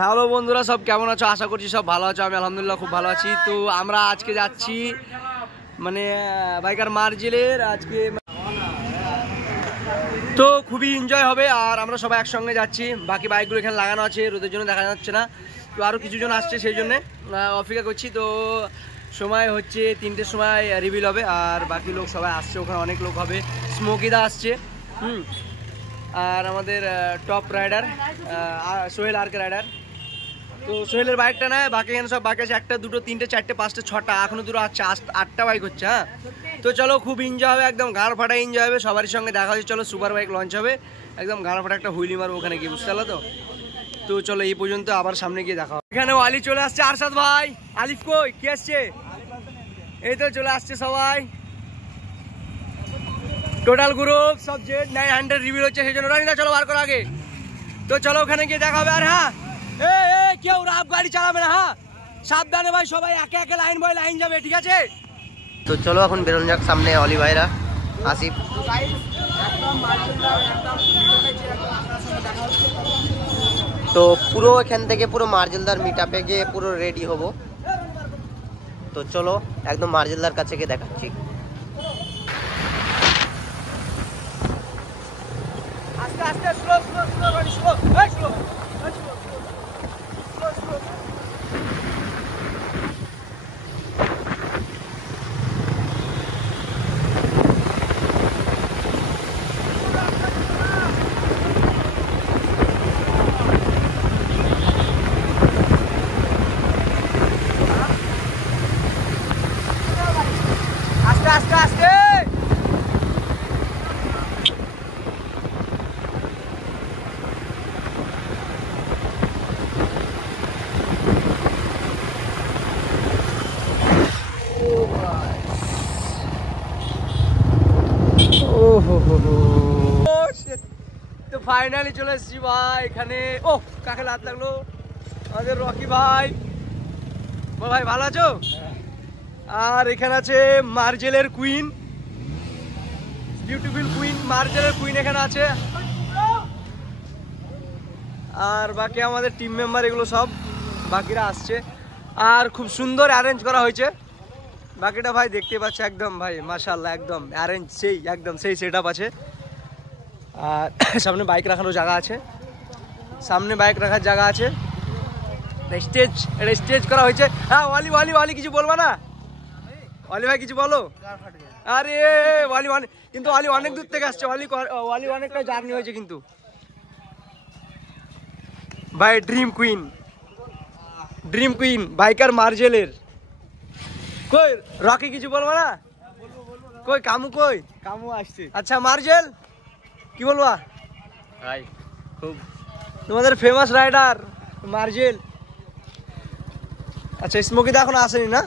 Hello বন্ধুরা, সব কেমন আছো? আশা করছি সব ভালো আছো। আমি আলহামদুলিল্লাহ খুব ভালো আছি। তো আমরা আজকে যাচ্ছি মানে বাইকার মার্জেলের আজকে, তো খুবই এনজয় হবে। আর আমরা সবাই একসঙ্গে যাচ্ছি। বাকি বাইকগুলো এখানে লাগানো আছে, রোদের জন্য দেখা যাচ্ছে না। তো আরও কিছুজন আসছে, সেই জন্যে অপেক্ষা করছি। তো সময় হচ্ছে 3টের সময় রিভিল হবে। আর বাকি লোক সবাই আসছে, ওখানে অনেক লোক হবে। স্মোকিদা আসছে, আর আমাদের টপ রাইডার সোহেল আর কে রাইডার। তো সোহেলের বাইকটা নেয়, বাকি এখানে সব বাইক আছে 1টা 2টো 3টে 4টে 5টে 6টা, এখনো দুটো আছে, 8টা বাইক হচ্ছে। হ্যাঁ, তো চলো খুব এনজয় হবে, একদম গাড় ফাটা এনজয় হবে। সবারই সঙ্গে দেখা হচ্ছে। চলো সুপার বাইক লঞ্চ হবে, একদম গাড় ফাটা একটা হুইলি মারবো ওখানে গিয়ে, বুঝতে পারলো তো? তো চলো এই পর্যন্ত, আবার সামনে গিয়ে দেখা হবে। এখানে আলি চলে আসছে, আরশাদ ভাই। আলিফ কই, কি আসছে? এই তো চলে আসছে সবাই, টোটাল গ্রুপ সব জেড 900 রিভিল হচ্ছে, সেই জন্য রানিদা চলো বার করো আগে। তো চলো ওখানে গিয়ে দেখা হবে। আর হ্যাঁ, কেউ রাফ গাড়ি চালাবে না, হ্যাঁ সাবধানে ভাই, সবাই একে একে লাইন বাই লাইন যাবে, ঠিক আছে? তো চলো এখন বেরোন যাক সামনে। অলি ভাইরা, আসিফ। তো পুরো এখান থেকে পুরো মার্জেলদার মিট আপে গিয়ে পুরো রেডি হব। তো চলো একদম মার্জেলদার কাছে গিয়ে দেখাচ্ছি। আস্তে আস্তে, স্লো স্লো স্লো গাড়ি, স্লো স্লো। আস্তে আস্তে। তো ফাইনালি চলে এসেছি ভাই এখানে। ও কাকে হাত লাগলো? আমাদের রকি ভাই। ভাই ভালো আছো? আর এখানে আছে মার্জেলের কুইন, বিউটিফুল কুইন, মার্জেলের কুইন এখানে আছে। আর বাকি আমাদের টিম মেম্বার, এগুলো সব বাকিরা আসছে। আর খুব সুন্দর অ্যারেঞ্জ করা হয়েছে বাকিটা ভাই, দেখতে পাচ্ছে একদম ভাই মাশাআল্লাহ, একদম অ্যারেঞ্জ সেই, একদম সেই সেটআপ আছে। আর সামনে বাইক রাখারও জায়গা আছে, সামনে বাইক রাখার জায়গা আছে। স্টেজ, এটা স্টেজ করা হয়েছে। হ্যাঁ ওয়ালি ওয়ালি ওয়ালি কিছু বলবা না? ওয়ালি ভাই কিছু বলো। আরে ওয়ালি কিন্তু ওয়ালি অনেক দূর থেকে আসছে, ওয়ালি অনেকটা জার্নি হয়েছে কিন্তু ভাই। ড্রিম কুইন বাইকার মার্জেলের। কই রকি কিছু বলবো না? কই কামু, কই কামু আসছে। আচ্ছা মার্জেল কি বলবা ভাই? খুব তোমাদের ফেমাস রাইডার মার্জেল। আচ্ছা স্মোকিদা এখনো আসেনি না?